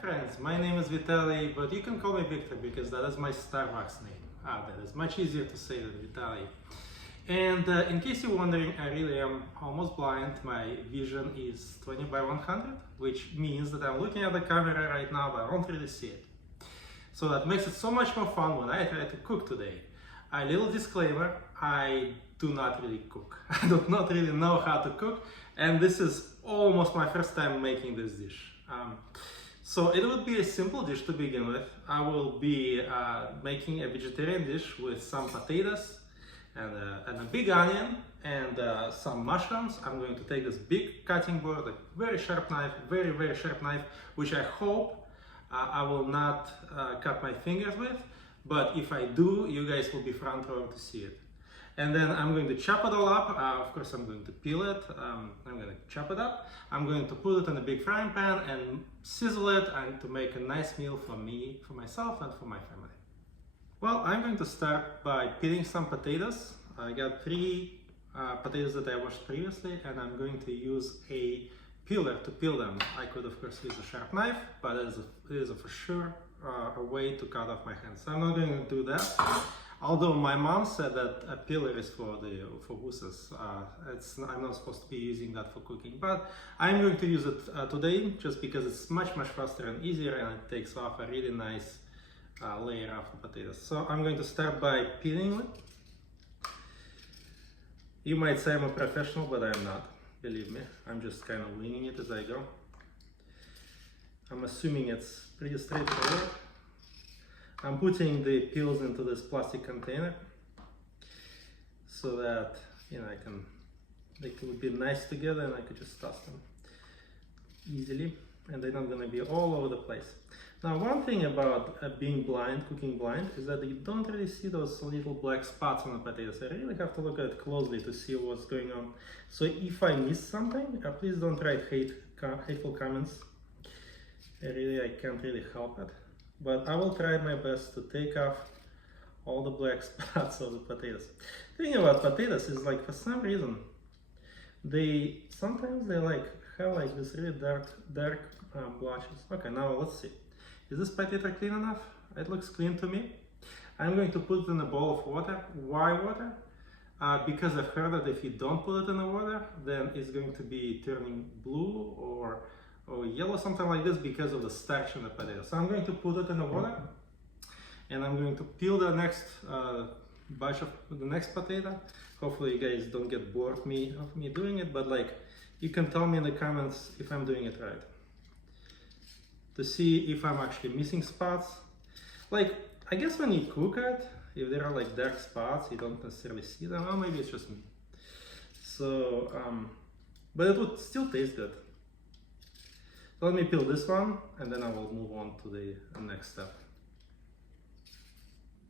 friends, my name is Vitaly, but you can call me Victor because that is my Starbucks name. That is much easier to say than Vitaly. And in case you're wondering, I really am almost blind. My vision is 20 by 100, which means that I'm looking at the camera right now, but I don't really see it. So that makes it so much more fun when I try to cook today. A little disclaimer, I do not really cook. I do not really know how to cook, and this is almost my first time making this dish. So it would be a simple dish to begin with. I will be making a vegetarian dish with some potatoes and a big onion and some mushrooms. I'm going to take this big cutting board, a very sharp knife, very sharp knife, which I hope I will not cut my fingers with, but if I do, you guys will be front row to see it. And then I'm going to chop it all up. Of course, I'm going to peel it. I'm going to chop it up. I'm going to put it in a big frying pan and sizzle it and to make a nice meal for me, for myself, and for my family. Well, I'm going to start by peeling some potatoes. I got 3 potatoes that I washed previously, and I'm going to use a peeler to peel them. I could, of course, use a sharp knife, but it is for sure a way to cut off my hands. So I'm not going to do that. Although my mom said that a peeler is for wussas. I'm not supposed to be using that for cooking, but I'm going to use it today just because it's much faster and easier, and it takes off a really nice layer of the potatoes. So I'm going to start by peeling it. You might say I'm a professional, but I'm not. Believe me, I'm just kind of winging it as I go. I'm assuming it's pretty straightforward. I'm putting the peels into this plastic container so that they can be nice together, and I could just toss them easily, and they're not going to be all over the place. Now, one thing about being blind, cooking blind, is that you don't really see those little black spots on the potatoes. I really have to look at it closely to see what's going on. So if I miss something, please don't write hateful comments. I can't really help it. But I will try my best to take off all the black spots of the potatoes. The thing about potatoes is, like, for some reason, sometimes they have this really dark blotches. Okay, now let's see. Is this potato clean enough? It looks clean to me. I'm going to put it in a bowl of water. Why water? Because I've heard that if you don't put it in the water, then it's going to be turning blue or yellow, something like this, because of the starch in the potato. So I'm going to put it in the water, and I'm going to peel the next batch of the next potato. Hopefully you guys don't get bored of me doing it, but you can tell me in the comments if I'm doing it right, to see if I'm actually missing spots. I guess when you cook it, if there are dark spots, you don't necessarily see them. Or maybe it's just me. So, but it would still taste good. Let me peel this one, and then I will move on to the next step.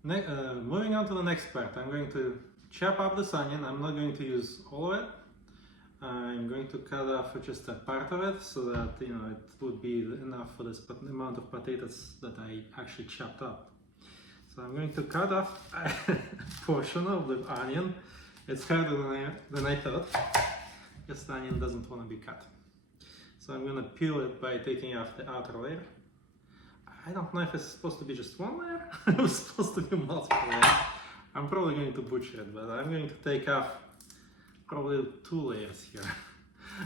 Moving on to the next part, I'm going to chop up this onion. I'm not going to use all of it. I'm going to cut off just a part of it so that it would be enough for this amount of potatoes that I actually chopped up. So I'm going to cut off a portion of the onion. It's harder than I thought, because the onion doesn't want to be cut. So I'm going to peel it by taking off the outer layer. I don't know if it's supposed to be just one layer. It was supposed to be multiple layers. I'm probably going to butcher it, but I'm going to take off probably 2 layers here.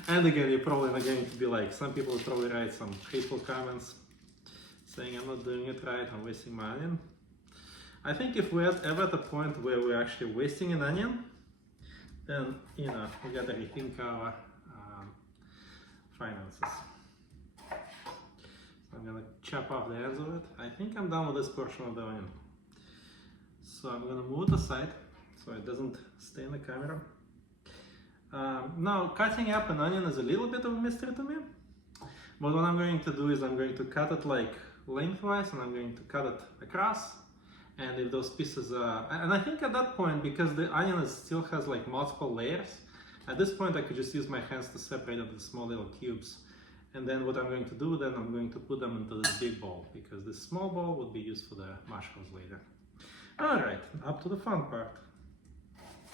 And again, you're probably not going to be some people will probably write some hateful comments saying I'm not doing it right, I'm wasting my onion. I think if we're ever at the point where we're actually wasting an onion, then we gotta rethink our finances. So I'm gonna chop off the ends of it. I think I'm done with this portion of the onion. So I'm gonna move it aside so it doesn't stay in the camera. Now, cutting up an onion is a little bit of a mystery to me, but what I'm going to do is I'm going to cut it lengthwise, and I'm going to cut it across. And if those pieces and I think at that point, because the onion still has multiple layers, at this point I could just use my hands to separate it into small little cubes. And then what I'm going to do, then I'm going to put them into this big bowl, because this small bowl would be used for the mushrooms later. Alright, up to the fun part.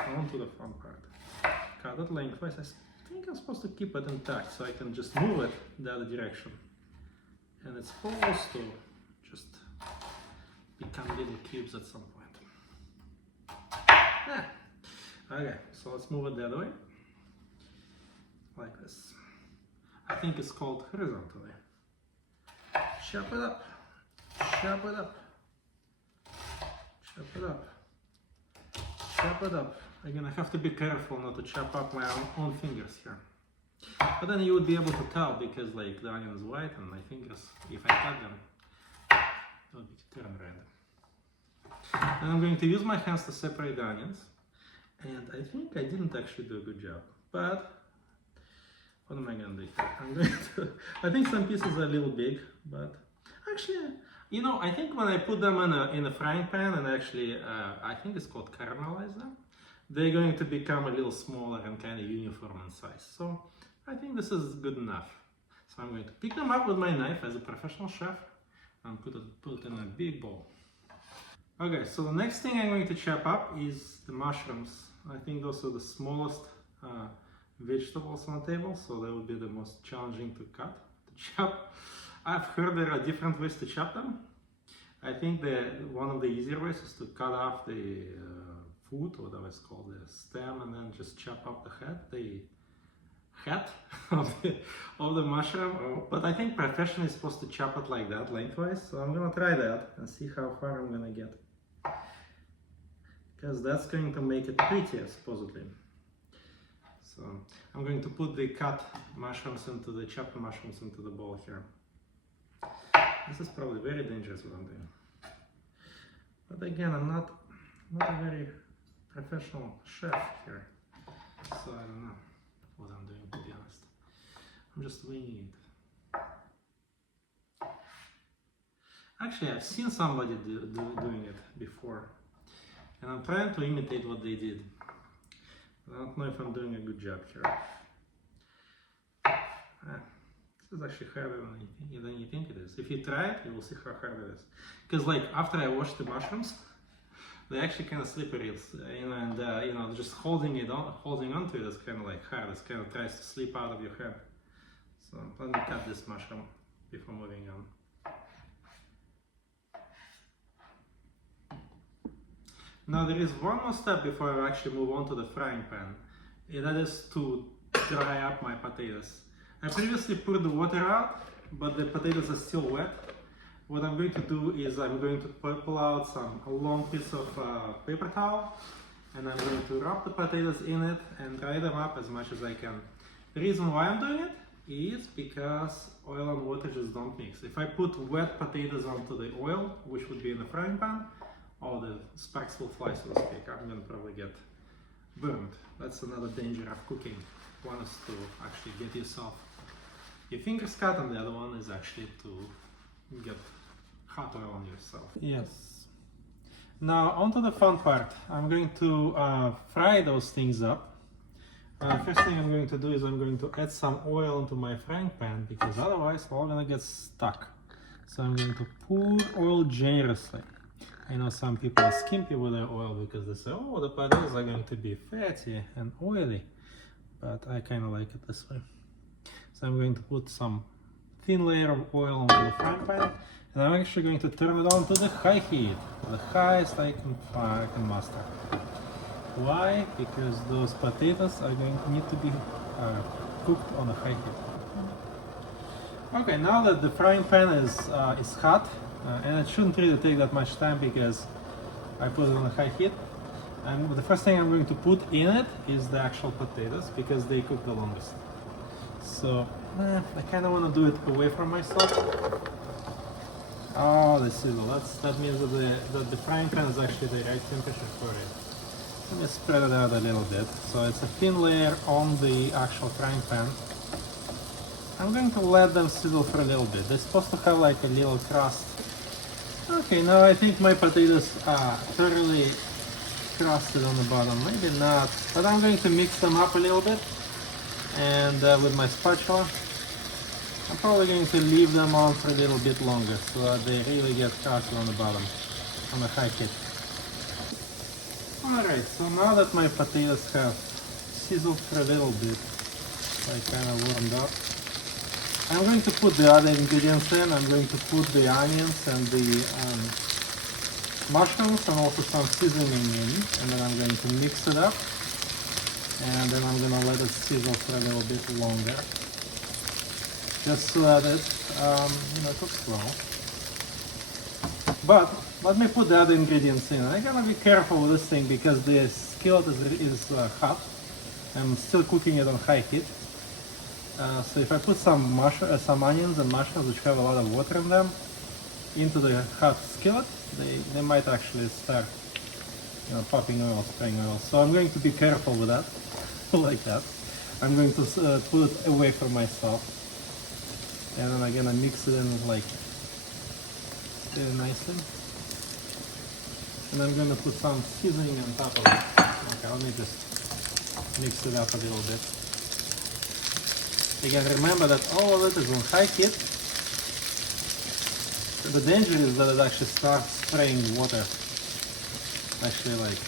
On to the fun part. Cut it lengthwise. I think I'm supposed to keep it intact so I can just move it the other direction. and it's supposed to just become little cubes at some point. Yeah. Okay, so let's move it the other way, like this. I think it's called horizontally. Chop it up, chop it up, chop it up, chop it up. Again, I have to be careful not to chop up my own fingers here. But then you would be able to tell because like the onion is white and my fingers, if I cut them, they would be turned red. And I'm going to use my hands to separate the onions. And I think I didn't actually do a good job. But what am I going to do here? I'm going to, I think some pieces are a little big, but actually, you know, I think when I put them in a frying pan and actually, I think it's called caramelize them, they're going to become a little smaller and kind of uniform in size. So I think this is good enough. So I'm going to pick them up with my knife as a professional chef and put it in a big bowl. Okay, so the next thing I'm going to chop up is the mushrooms. I think those are the smallest vegetables on the table, so they will be the most challenging to chop. I've heard there are different ways to chop them. I think one of the easier ways is to cut off the foot, or whatever it's called, the stem, and then just chop up the head of the mushroom. But I think professionally is supposed to chop it like that, lengthwise. So I'm gonna try that and see how far I'm gonna get, because that's going to make it prettier, supposedly. So I'm going to put the chopped mushrooms into the bowl here. This is probably very dangerous what I'm doing. But again, I'm not a very professional chef here, so I don't know what I'm doing, to be honest. I'm just winging it. Actually, I've seen somebody doing it before, and I'm trying to imitate what they did. I don't know if I'm doing a good job here. This is actually harder than you think it is. If you try it, you will see how hard it is. Because like after I wash the mushrooms, they're actually kind of slippery, and you know, just holding onto it is kind of like hard. It kind of tries to slip out of your hand. So let me cut this mushroom before moving on. Now there is one more step before I actually move on to the frying pan, and that is to dry up my potatoes. I previously poured the water out, but the potatoes are still wet. What I'm going to do is I'm going to pull out a long piece of paper towel, and I'm going to wrap the potatoes in it and dry them up as much as I can. The reason why I'm doing it is because oil and water just don't mix. If I put wet potatoes onto the oil, which would be in the frying pan, all the sparks will fly, so to speak. I'm going to probably get burned. That's another danger of cooking. One is to actually get your fingers cut, and the other one is actually to get hot oil on yourself. Yes. Now onto the fun part. I'm going to fry those things up. First thing I'm going to do is I'm going to add some oil into my frying pan, because otherwise we're all going to get stuck. So I'm going to pour oil generously. I know some people are skimpy with their oil because they say, oh, the potatoes are going to be fatty and oily, but I kind of like it this way. So I'm going to put some thin layer of oil onto the frying pan, and I'm actually going to turn it on to the high heat, the highest I can muster. Why? Because those potatoes are going to need to be cooked on a high heat. Okay, now that the frying pan is hot, and it shouldn't really take that much time because I put it on a high heat, and the first thing I'm going to put in it is the actual potatoes, because they cook the longest. So I kind of want to do it away from myself. Oh, the sizzle. That means that the frying pan is actually the right temperature for it. Let me spread it out a little bit. So it's a thin layer on the actual frying pan. I'm going to let them sizzle for a little bit. They're supposed to have like a little crust. Okay, now I think my potatoes are thoroughly crusted on the bottom. Maybe not, but I'm going to mix them up a little bit. And with my spatula, I'm probably going to leave them on for a little bit longer so that they really get crusted on the bottom on a high heat. Alright, so now that my potatoes have sizzled for a little bit, I kind of warmed up, I'm going to put the other ingredients in. I'm going to put the onions and the mushrooms and also some seasoning in, and then I'm going to mix it up, and then I'm going to let it sizzle for a little bit longer, just so that it cooks well. But let me put the other ingredients in. I'm gonna be careful with this thing because the skillet is hot. I'm still cooking it on high heat. So if I put some onions and mushrooms which have a lot of water in them into the hot skillet, they might actually start popping oil, spraying oil. So I'm going to be careful with that, like that. I'm going to put it away from myself, and then I'm gonna mix it in like very nicely. And I'm going to put some seasoning on top of it. Okay, let me just mix it up a little bit. Again, remember that all of it is on high heat. The danger is that it actually starts spraying water. Actually like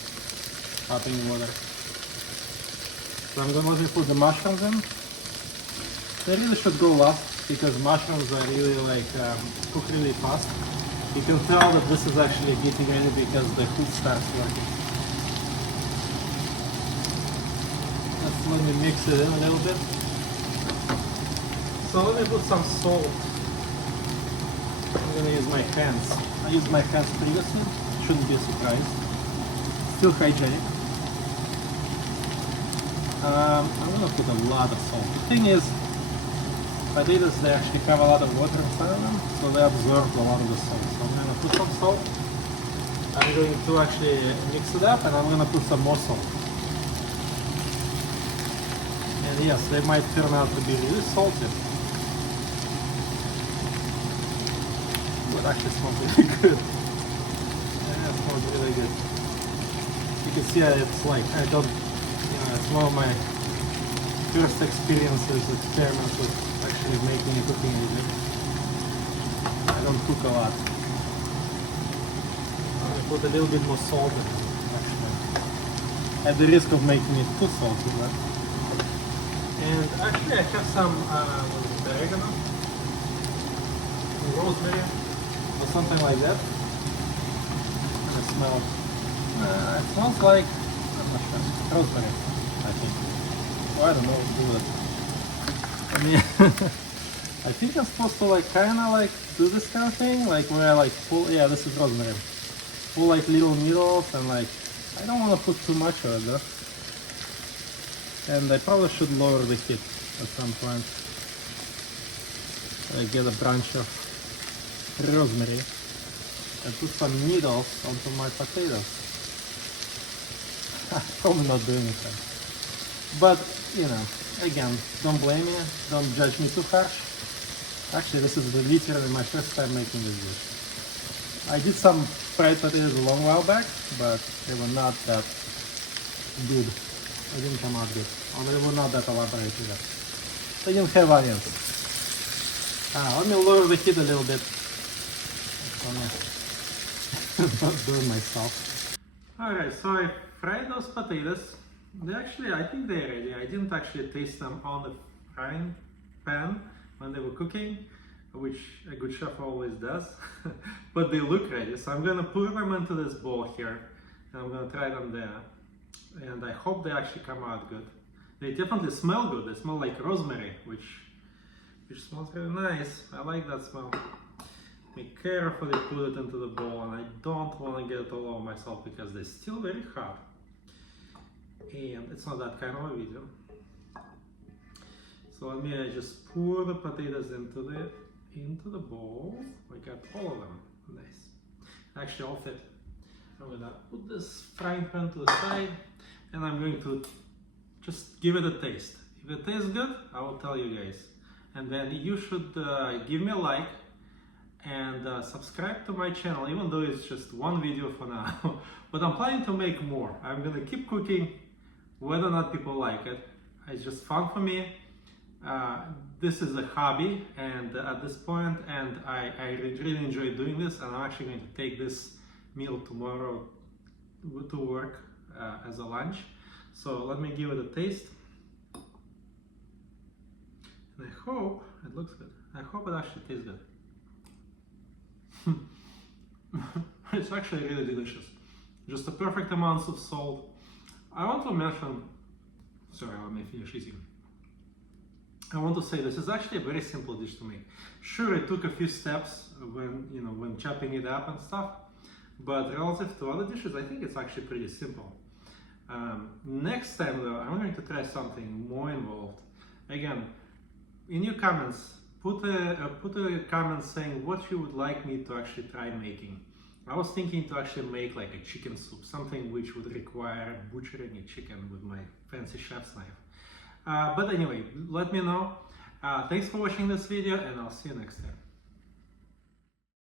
popping water. So I'm going to put the mushrooms in. They really should go last because mushrooms are really like cook really fast. You can tell that this is actually getting ready because the heat starts working. Just let me mix it in a little bit. So let me put some salt. I'm going to use my hands. I used my hands previously. Shouldn't be a surprise. Still hygienic. I'm going to put a lot of salt. The thing is, potatoes, they actually have a lot of water inside of them, so they absorb a lot of the salt. So I'm going to put some salt. I'm going to actually mix it up, and I'm going to put some more salt. And yes, they might turn out to be really salty. But actually smells really good. Yeah, it smells really good. You can see it's like, I don't, it's one of my first experiences, experiments with actually making a cooking video. I don't cook a lot. I put a little bit more salt in it, actually. At the risk of making it too salty, but. And actually I have some oregano, rosemary, or something like that. And it smells, it smells like, I'm not sure, rosemary, I think. Oh, I don't know, do it. I mean, I think I'm supposed to like kind of like do this kind of thing, like where I like pull, yeah, this is rosemary. Pull like little needles and like, I don't want to put too much of it though. And I probably should lower the heat at some point. I get a branch of rosemary and put some needles onto my potatoes. Probably not doing it right. But, again, don't blame me, don't judge me too harsh. Actually, this is literally my first time making this dish. I did some fried potatoes a long while back, but they were not that good. They didn't come out good. Or they were not that elaborate either. They didn't have onions. Let me lower the heat a little bit. Not burn myself. Alright, so I fried those potatoes. I think they're ready. I didn't actually taste them on the frying pan when they were cooking, which a good chef always does. But they look ready. So I'm gonna put them into this bowl here, and I'm gonna try them there. And I hope they actually come out good. They definitely smell good. They smell like rosemary, which smells very nice. I like that smell. Let me carefully put it into the bowl, and I don't want to get it all over myself because they're still very hot. And it's not that kind of a video. So let me just pour the potatoes into the bowl. I got all of them. Nice. Actually, all fit. I'm gonna put this frying pan to the side, and I'm going to just give it a taste. If it tastes good, I will tell you guys. And then you should give me a like and subscribe to my channel, even though it's just one video for now. But I'm planning to make more. I'm gonna keep cooking, whether or not people like it. It's just fun for me. This is a hobby, and at this point, and I really enjoy doing this, and I'm actually going to take this meal tomorrow to work as a lunch. So let me give it a taste. And I hope it looks good. I hope it actually tastes good. It's actually really delicious. Just the perfect amounts of salt. I want to mention, sorry, let me finish eating. I want to say this is actually a very simple dish to make. Sure, it took a few steps when chopping it up and stuff, but relative to other dishes, I think it's actually pretty simple. Next time though, I'm going to try something more involved. Again, in your comments, put a comment saying what you would like me to actually try making. I was thinking to actually make like a chicken soup, something which would require butchering a chicken with my fancy chef's knife. But anyway, let me know. Thanks for watching this video, and I'll see you next time.